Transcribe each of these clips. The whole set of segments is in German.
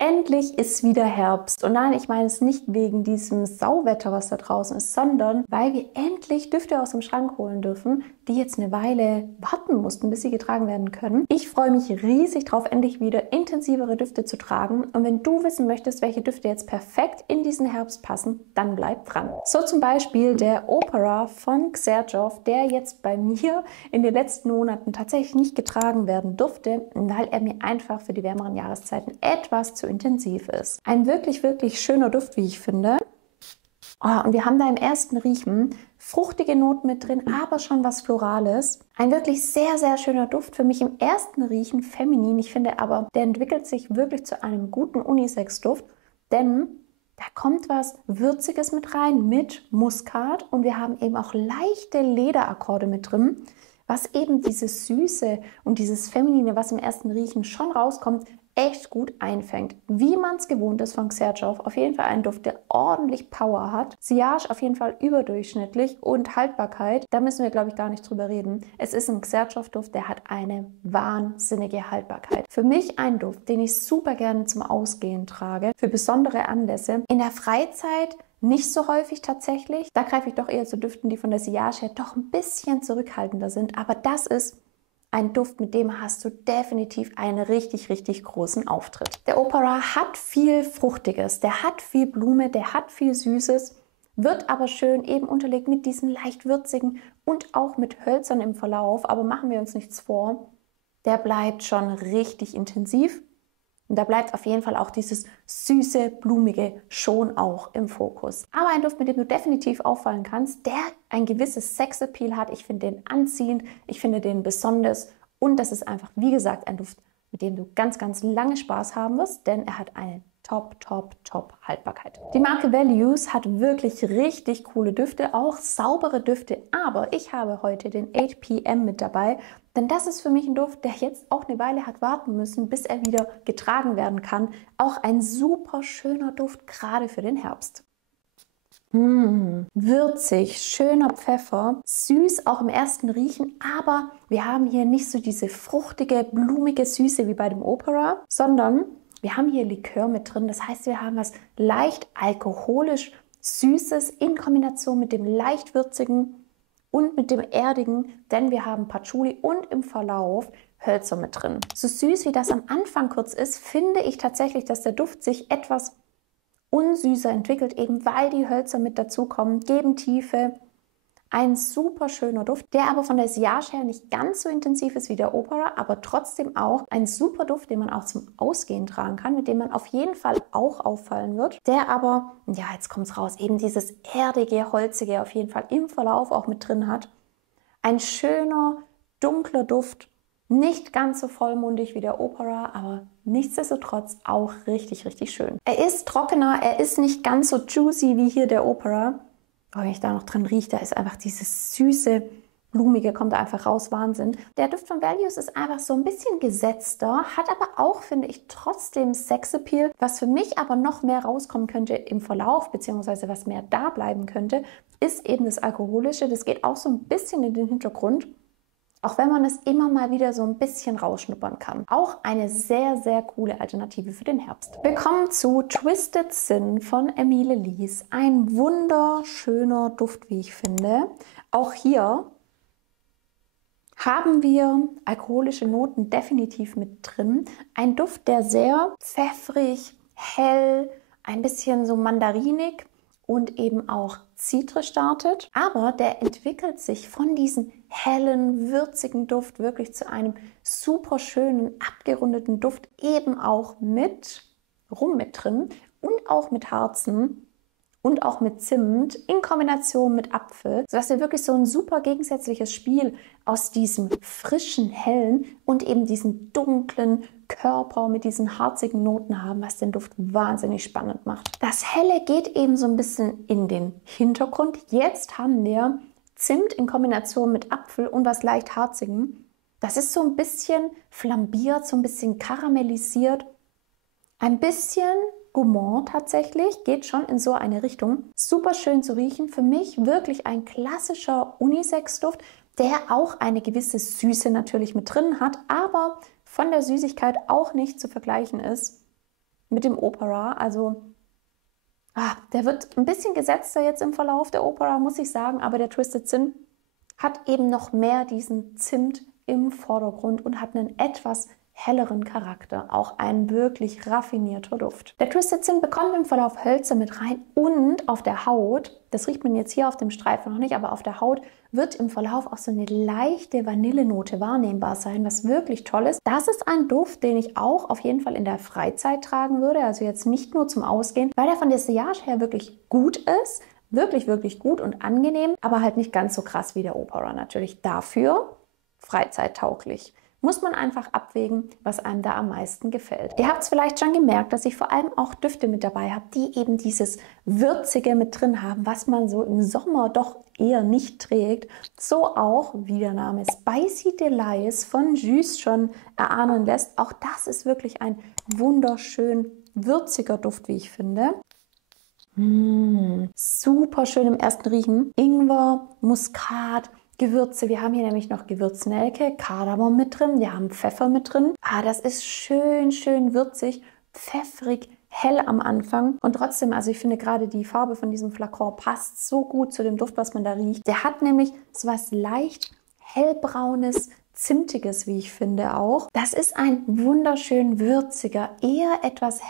Endlich ist wieder Herbst. Und nein, ich meine es nicht wegen diesem Sauwetter, was da draußen ist, sondern weil wir endlich Düfte aus dem Schrank holen dürfen, die jetzt eine Weile warten mussten, bis sie getragen werden können. Ich freue mich riesig drauf, endlich wieder intensivere Düfte zu tragen. Und wenn du wissen möchtest, welche Düfte jetzt perfekt in diesen Herbst passen, dann bleib dran. So zum Beispiel der Opera von Xerjoff, der jetzt bei mir in den letzten Monaten tatsächlich nicht getragen werden durfte, weil er mir einfach für die wärmeren Jahreszeiten etwas zu intensiv ist. Ein wirklich, wirklich schöner Duft, wie ich finde. Oh, und wir haben da im ersten Riechen fruchtige Noten mit drin, aber schon was Florales. Ein wirklich sehr, sehr schöner Duft. Für mich im ersten Riechen feminin. Ich finde aber, der entwickelt sich wirklich zu einem guten Unisex-Duft, denn da kommt was Würziges mit rein, mit Muskat. Und wir haben eben auch leichte Lederakkorde mit drin, was eben dieses Süße und dieses Feminine, was im ersten Riechen schon rauskommt, echt gut einfängt. Wie man es gewohnt ist von Xerjoff. Auf jeden Fall ein Duft, der ordentlich Power hat. Sillage auf jeden Fall überdurchschnittlich und Haltbarkeit, da müssen wir, glaube ich, gar nicht drüber reden. Es ist ein Xerjoff-Duft, der hat eine wahnsinnige Haltbarkeit. Für mich ein Duft, den ich super gerne zum Ausgehen trage, für besondere Anlässe. In der Freizeit nicht so häufig tatsächlich. Da greife ich doch eher zu Düften, die von der Sillage her doch ein bisschen zurückhaltender sind. Aber das ist ein Duft, mit dem hast du definitiv einen richtig, richtig großen Auftritt. Der Opera hat viel Fruchtiges, der hat viel Blume, der hat viel Süßes, wird aber schön eben unterlegt mit diesen leicht würzigen und auch mit Hölzern im Verlauf. Aber machen wir uns nichts vor, der bleibt schon richtig intensiv. Und da bleibt auf jeden Fall auch dieses süße, blumige schon auch im Fokus. Aber ein Duft, mit dem du definitiv auffallen kannst, der ein gewisses Sexappeal hat. Ich finde den anziehend, ich finde den besonders. Und das ist einfach, wie gesagt, ein Duft, mit dem du ganz, ganz lange Spaß haben wirst, denn er hat eine top Haltbarkeit. Die Marke Values hat wirklich richtig coole Düfte, auch saubere Düfte. Aber ich habe heute den 8 PM mit dabei. Denn das ist für mich ein Duft, der jetzt auch eine Weile hat warten müssen, bis er wieder getragen werden kann. Auch ein super schöner Duft, gerade für den Herbst. Würzig, schöner Pfeffer, süß auch im ersten Riechen, aber wir haben hier nicht so diese fruchtige, blumige Süße wie bei dem Opera, sondern wir haben hier Likör mit drin. Das heißt, wir haben was leicht alkoholisch Süßes in Kombination mit dem leicht würzigen und mit dem Erdigen, denn wir haben Patchouli und im Verlauf Hölzer mit drin. So süß wie das am Anfang kurz ist, finde ich tatsächlich, dass der Duft sich etwas unsüßer entwickelt, eben weil die Hölzer mit dazukommen, geben Tiefe. Ein super schöner Duft, der aber von der Sillage her nicht ganz so intensiv ist wie der Opera, aber trotzdem auch ein super Duft, den man auch zum Ausgehen tragen kann, mit dem man auf jeden Fall auch auffallen wird. Der aber, ja, jetzt kommt es raus, eben dieses erdige, holzige auf jeden Fall im Verlauf auch mit drin hat. Ein schöner, dunkler Duft, nicht ganz so vollmundig wie der Opera, aber nichtsdestotrotz auch richtig, richtig schön. Er ist trockener, er ist nicht ganz so juicy wie hier der Opera. Aber wenn ich da noch drin rieche, da ist einfach dieses süße, blumige, kommt da einfach raus, Wahnsinn. Der Duft von Values ist einfach so ein bisschen gesetzter, hat aber auch, finde ich, trotzdem Sexappeal. Was für mich aber noch mehr rauskommen könnte im Verlauf, beziehungsweise was mehr da bleiben könnte, ist eben das Alkoholische. Das geht auch so ein bisschen in den Hintergrund, auch wenn man es immer mal wieder so ein bisschen rausschnuppern kann. Auch eine sehr, sehr coole Alternative für den Herbst. Willkommen zu Twisted Sin von Emile Lies. Ein wunderschöner Duft, wie ich finde. Auch hier haben wir alkoholische Noten definitiv mit drin. Ein Duft, der sehr pfeffrig, hell, ein bisschen so mandarinig und eben auch zitrisch startet, aber der entwickelt sich von diesem hellen, würzigen Duft wirklich zu einem super schönen, abgerundeten Duft, eben auch mit Rum mit drin und auch mit Harzen und auch mit Zimt in Kombination mit Apfel, sodass wir wirklich so ein super gegensätzliches Spiel aus diesem frischen, hellen und eben diesen dunklen Körper mit diesen harzigen Noten haben, was den Duft wahnsinnig spannend macht. Das Helle geht eben so ein bisschen in den Hintergrund. Jetzt haben wir Zimt in Kombination mit Apfel und was leicht Harzigem. Das ist so ein bisschen flambiert, so ein bisschen karamellisiert, ein bisschen Gourmand tatsächlich, geht schon in so eine Richtung. Super schön zu riechen. Für mich wirklich ein klassischer Unisex-Duft, der auch eine gewisse Süße natürlich mit drin hat, aber von der Süßigkeit auch nicht zu vergleichen ist mit dem Opera. Also der wird ein bisschen gesetzter jetzt im Verlauf der Opera, muss ich sagen, aber der Twisted Sin hat eben noch mehr diesen Zimt im Vordergrund und hat einen etwas helleren Charakter, auch ein wirklich raffinierter Duft. Der Twisted Sin bekommt im Verlauf Hölzer mit rein und auf der Haut, das riecht man jetzt hier auf dem Streifen noch nicht, aber auf der Haut wird im Verlauf auch so eine leichte Vanillenote wahrnehmbar sein, was wirklich toll ist. Das ist ein Duft, den ich auch auf jeden Fall in der Freizeit tragen würde, also jetzt nicht nur zum Ausgehen, weil er von der Sillage her wirklich gut ist, wirklich, wirklich gut und angenehm, aber halt nicht ganz so krass wie der Opera natürlich. Dafür freizeittauglich. Muss man einfach abwägen, was einem da am meisten gefällt. Ihr habt es vielleicht schon gemerkt, dass ich vor allem auch Düfte mit dabei habe, die eben dieses Würzige mit drin haben, was man so im Sommer doch eher nicht trägt. So auch, wie der Name Spicy Delights von Jus schon erahnen lässt. Auch das ist wirklich ein wunderschön würziger Duft, wie ich finde. Super schön im ersten Riechen. Ingwer, Muskat, Gewürze. Wir haben hier nämlich noch Gewürznelke, Kardamom mit drin. Wir haben Pfeffer mit drin. Das ist schön, schön würzig, pfeffrig, hell am Anfang. Und trotzdem, also ich finde gerade die Farbe von diesem Flakon passt so gut zu dem Duft, was man da riecht. Der hat nämlich so was leicht hellbraunes, zimtiges, wie ich finde auch. Das ist ein wunderschön würziger, eher etwas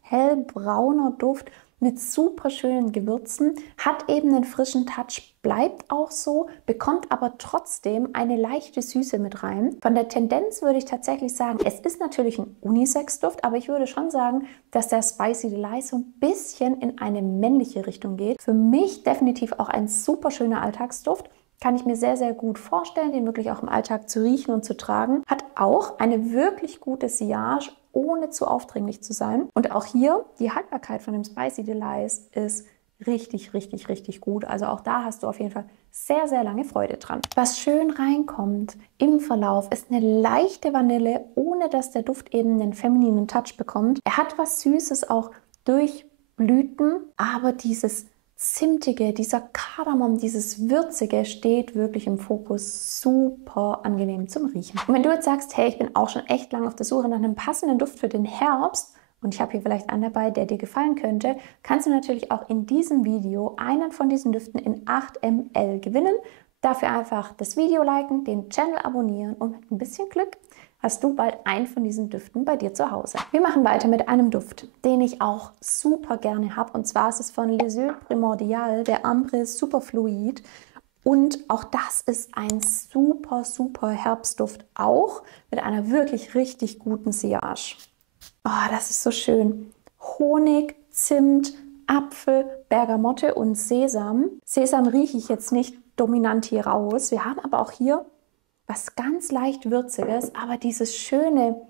hellbrauner Duft mit super schönen Gewürzen, hat eben einen frischen Touch, bleibt auch so, bekommt aber trotzdem eine leichte Süße mit rein. Von der Tendenz würde ich tatsächlich sagen, es ist natürlich ein Unisex-Duft, aber ich würde schon sagen, dass der Spicy Delight so ein bisschen in eine männliche Richtung geht. Für mich definitiv auch ein super schöner Alltagsduft. Kann ich mir sehr, sehr gut vorstellen, den wirklich auch im Alltag zu riechen und zu tragen. Hat auch eine wirklich gute Sillage, ohne zu aufdringlich zu sein. Und auch hier, die Haltbarkeit von dem Spicy Delights ist richtig, richtig, richtig gut. Also auch da hast du auf jeden Fall sehr, sehr lange Freude dran. Was schön reinkommt im Verlauf ist eine leichte Vanille, ohne dass der Duft eben einen femininen Touch bekommt. Er hat was Süßes auch durch Blüten, aber dieses Zimtige, dieser Kardamom, dieses Würzige steht wirklich im Fokus, super angenehm zum Riechen. Und wenn du jetzt sagst, hey, ich bin auch schon echt lange auf der Suche nach einem passenden Duft für den Herbst und ich habe hier vielleicht einen dabei, der dir gefallen könnte, kannst du natürlich auch in diesem Video einen von diesen Düften in 8 ml gewinnen. Dafür einfach das Video liken, den Channel abonnieren und mit ein bisschen Glück hast du bald einen von diesen Düften bei dir zu Hause. Wir machen weiter mit einem Duft, den ich auch super gerne habe. Und zwar ist es von Les Yeux Primordial, der Ambre Superfluid. Und auch das ist ein super, super Herbstduft, auch mit einer wirklich richtig guten Sillage. Das ist so schön. Honig, Zimt, Apfel, Bergamotte und Sesam. Sesam rieche ich jetzt nicht dominant hier raus. Wir haben aber auch hier was ganz leicht Würziges, aber dieses schöne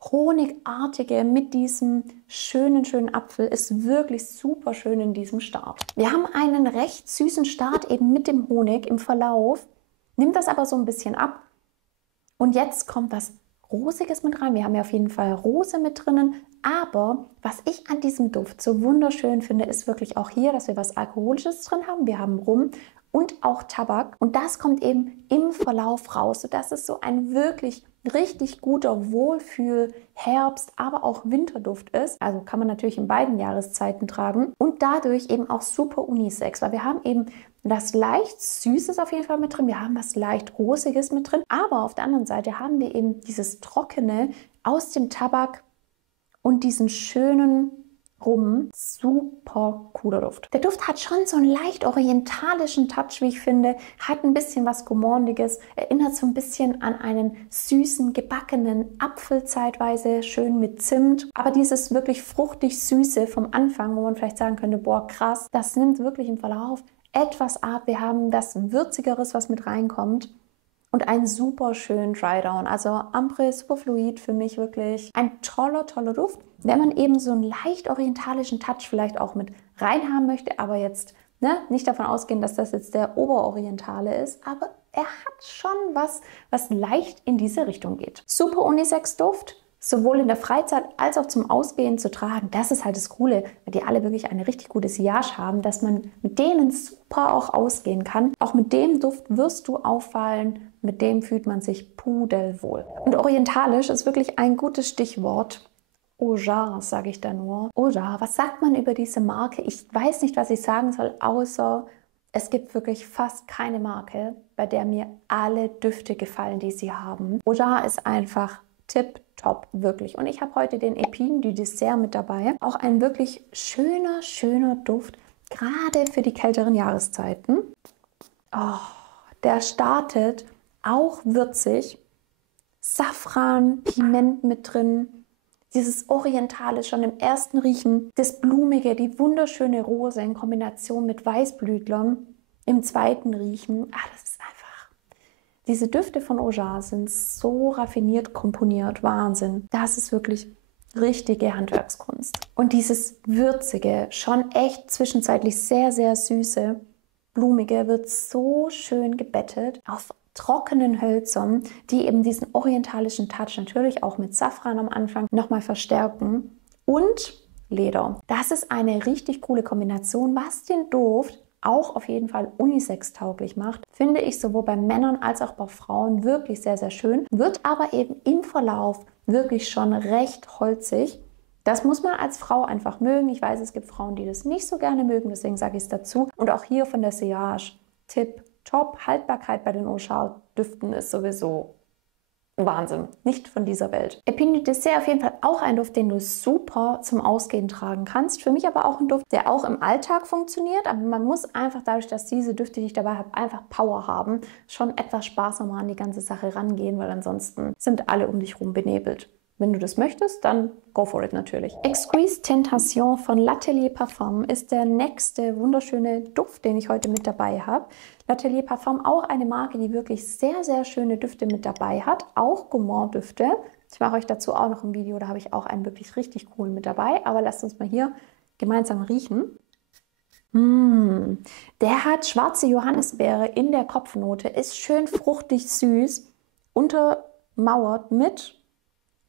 Honigartige mit diesem schönen Apfel ist wirklich super schön in diesem Start. Wir haben einen recht süßen Start eben mit dem Honig im Verlauf, nimmt das aber so ein bisschen ab. Und jetzt kommt was Rosiges mit rein. Wir haben ja auf jeden Fall Rose mit drinnen, aber was ich an diesem Duft so wunderschön finde, ist wirklich auch hier, dass wir was Alkoholisches drin haben. Wir haben Rum und auch Tabak und das kommt eben im Verlauf raus, sodass es so ein wirklich richtig guter Wohlfühl-Herbst, aber auch Winterduft ist. Also kann man natürlich in beiden Jahreszeiten tragen und dadurch eben auch super unisex, weil wir haben eben was leicht Süßes auf jeden Fall mit drin, wir haben was leicht Rosiges mit drin, aber auf der anderen Seite haben wir eben dieses Trockene aus dem Tabak und diesen schönen Rum. Super cooler Duft. Der Duft hat schon so einen leicht orientalischen Touch, wie ich finde. Hat ein bisschen was Gourmandiges. Erinnert so ein bisschen an einen süßen, gebackenen Apfel zeitweise. Schön mit Zimt. Aber dieses wirklich fruchtig Süße vom Anfang, wo man vielleicht sagen könnte, boah krass, das nimmt wirklich im Verlauf etwas ab. Wir haben das Würzigeres, was mit reinkommt. Und einen super schönen Drydown. Also Ambre Superfluid für mich wirklich ein toller Duft. Wenn man eben so einen leicht orientalischen Touch vielleicht auch mit rein haben möchte, aber jetzt nicht davon ausgehen, dass das jetzt der Oberorientale ist, aber er hat schon was leicht in diese Richtung geht. Super Unisex-Duft, sowohl in der Freizeit als auch zum Ausgehen zu tragen. Das ist halt das Coole, weil die alle wirklich eine richtig gute Sillage haben, dass man mit denen super auch ausgehen kann. Auch mit dem Duft wirst du auffallen, mit dem fühlt man sich pudelwohl. Und orientalisch ist wirklich ein gutes Stichwort. Ojar, sage ich da nur. Ojar, was sagt man über diese Marke? Ich weiß nicht, was ich sagen soll, außer es gibt wirklich fast keine Marke, bei der mir alle Düfte gefallen, die sie haben. Ojar ist einfach tipptopp, wirklich. Und ich habe heute den Épine du Dessert mit dabei. Auch ein wirklich schöner, schöner Duft, gerade für die kälteren Jahreszeiten. Oh, der startet auch würzig. Safran, Piment mit drin. Dieses Orientale schon im ersten Riechen, das Blumige, die wunderschöne Rose in Kombination mit Weißblütlern im zweiten Riechen. Das ist einfach... Diese Düfte von Ojar sind so raffiniert komponiert, Wahnsinn. Das ist wirklich richtige Handwerkskunst. Und dieses Würzige, schon echt zwischenzeitlich sehr, sehr süße, Blumige wird so schön gebettet auf trockenen Hölzern, die eben diesen orientalischen Touch natürlich auch mit Safran am Anfang nochmal verstärken. Und Leder. Das ist eine richtig coole Kombination, was den Duft auch auf jeden Fall unisex-tauglich macht. Finde ich sowohl bei Männern als auch bei Frauen wirklich sehr, sehr schön. Wird aber eben im Verlauf wirklich schon recht holzig. Das muss man als Frau einfach mögen. Ich weiß, es gibt Frauen, die das nicht so gerne mögen, deswegen sage ich es dazu. Und auch hier von der Sillage, Tipp, top. Haltbarkeit bei den Ojar-Düften ist sowieso Wahnsinn. Nicht von dieser Welt. Épine du Dessert auf jeden Fall auch ein Duft, den du super zum Ausgehen tragen kannst. Für mich aber auch ein Duft, der auch im Alltag funktioniert. Aber man muss einfach dadurch, dass diese Düfte, die ich dabei habe, einfach Power haben, schon etwas sparsamer an die ganze Sache rangehen, weil ansonsten sind alle um dich rum benebelt. Wenn du das möchtest, dann go for it natürlich. Exquise Tentation von L'Atelier Parfum ist der nächste wunderschöne Duft, den ich heute mit dabei habe. L'Atelier Parfum, auch eine Marke, die wirklich sehr, sehr schöne Düfte mit dabei hat. Auch Gourmand-Düfte. Ich mache euch dazu auch noch ein Video, da habe ich auch einen wirklich richtig coolen mit dabei. Aber lasst uns mal hier gemeinsam riechen. Der hat schwarze Johannisbeere in der Kopfnote, ist schön fruchtig süß, untermauert mit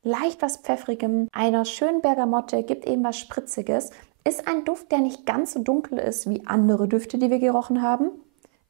leicht was Pfeffrigem, einer schönen Bergamotte, gibt eben was Spritziges. Ist ein Duft, der nicht ganz so dunkel ist wie andere Düfte, die wir gerochen haben.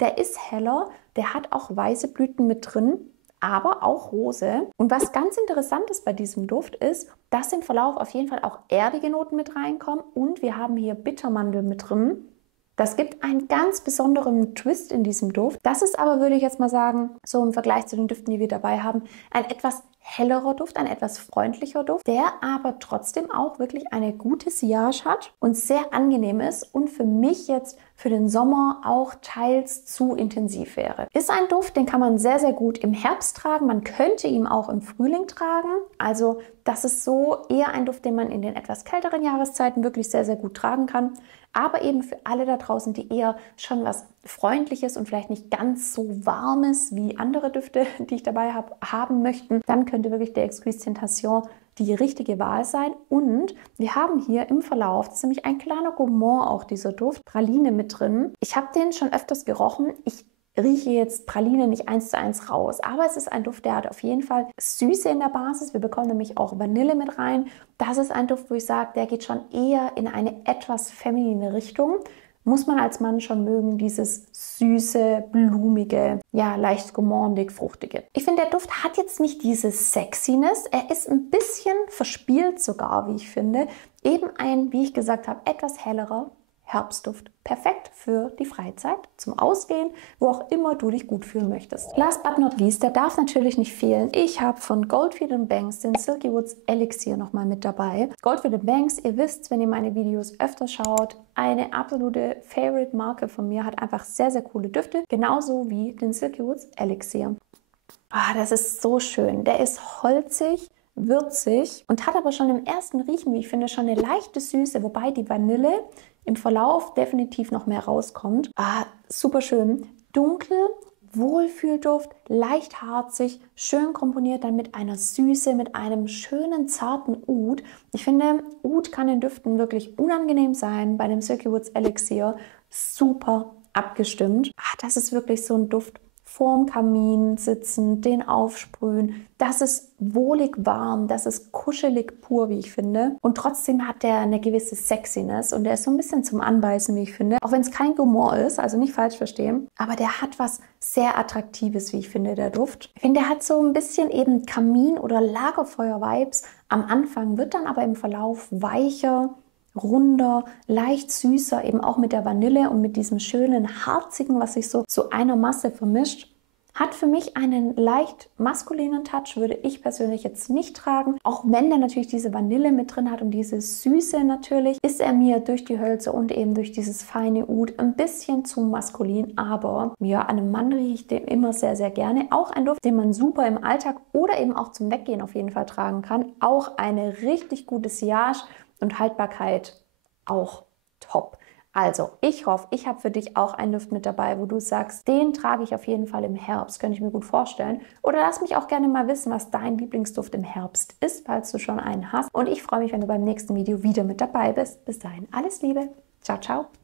Der ist heller, der hat auch weiße Blüten mit drin, aber auch Rose. Und was ganz interessant ist bei diesem Duft ist, dass im Verlauf auf jeden Fall auch erdige Noten mit reinkommen und wir haben hier Bittermandel mit drin. Das gibt einen ganz besonderen Twist in diesem Duft. Das ist aber, würde ich jetzt mal sagen, so im Vergleich zu den Düften, die wir dabei haben, ein etwas hellerer Duft, ein etwas freundlicher Duft, der aber trotzdem auch wirklich eine gute Sillage hat und sehr angenehm ist und für mich jetzt für den Sommer auch teils zu intensiv wäre. Ist ein Duft, den kann man sehr, sehr gut im Herbst tragen. Man könnte ihn auch im Frühling tragen. Also das ist so eher ein Duft, den man in den etwas kälteren Jahreszeiten wirklich sehr, sehr gut tragen kann. Aber eben für alle da draußen, die eher schon was Freundliches und vielleicht nicht ganz so Warmes wie andere Düfte, die ich dabei habe, haben möchten, dann könnte wirklich der Exquise Tentation die richtige Wahl sein. Und wir haben hier im Verlauf, das ist nämlich ein kleiner Gourmand auch dieser Duft, Praline mit drin. Ich habe den schon öfters gerochen. Ich rieche jetzt Praline nicht 1:1 raus, aber es ist ein Duft, der hat auf jeden Fall Süße in der Basis. Wir bekommen nämlich auch Vanille mit rein. Das ist ein Duft, wo ich sage, der geht schon eher in eine etwas feminine Richtung. Muss man als Mann schon mögen, dieses süße, blumige, ja, leicht gourmandig, fruchtige. Ich finde, der Duft hat jetzt nicht dieses Sexiness. Er ist ein bisschen verspielt sogar, wie ich finde. Eben ein, wie ich gesagt habe, etwas hellerer Herbstduft. Perfekt für die Freizeit, zum Ausgehen, wo auch immer du dich gut fühlen möchtest. Last but not least, der darf natürlich nicht fehlen. Ich habe von Goldfield Banks den Silky Woods Elixir nochmal mit dabei. Goldfield Banks, ihr wisst, wenn ihr meine Videos öfter schaut, eine absolute Favorite-Marke von mir, hat einfach sehr, sehr coole Düfte, genauso wie den Silky Woods Elixir. Das ist so schön. Der ist holzig, würzig und hat aber schon im ersten Riechen, wie ich finde, schon eine leichte Süße, wobei die Vanille im Verlauf definitiv noch mehr rauskommt. Super schön. Dunkel, Wohlfühlduft, leicht harzig, schön komponiert dann mit einer Süße, mit einem schönen, zarten Oud. Ich finde, Oud kann in Düften wirklich unangenehm sein. Bei dem Silky Woods Elixir super abgestimmt. Das ist wirklich so ein Duft vorm Kamin sitzen, den aufsprühen. Das ist wohlig warm, das ist kuschelig pur, wie ich finde. Und trotzdem hat der eine gewisse Sexiness und der ist so ein bisschen zum Anbeißen, wie ich finde. Auch wenn es kein Gourmand ist, also nicht falsch verstehen. Aber der hat was sehr Attraktives, wie ich finde, der Duft. Ich finde, der hat so ein bisschen eben Kamin- oder Lagerfeuer-Vibes am Anfang, wird dann aber im Verlauf weicher, runder, leicht süßer, eben auch mit der Vanille und mit diesem schönen harzigen, was sich so zu einer Masse vermischt. Hat für mich einen leicht maskulinen Touch, würde ich persönlich jetzt nicht tragen. Auch wenn der natürlich diese Vanille mit drin hat und diese Süße natürlich, ist er mir durch die Hölzer und eben durch dieses feine Oud ein bisschen zu maskulin. Aber ja, an einem Mann rieche ich den immer sehr, sehr gerne. Auch ein Duft, den man super im Alltag oder eben auch zum Weggehen auf jeden Fall tragen kann. Auch eine richtig gute Sillage und Haltbarkeit auch top. Also, ich hoffe, ich habe für dich auch einen Duft mit dabei, wo du sagst, den trage ich auf jeden Fall im Herbst, könnte ich mir gut vorstellen. Oder lass mich auch gerne mal wissen, was dein Lieblingsduft im Herbst ist, falls du schon einen hast. Und ich freue mich, wenn du beim nächsten Video wieder mit dabei bist. Bis dahin, alles Liebe. Ciao, ciao.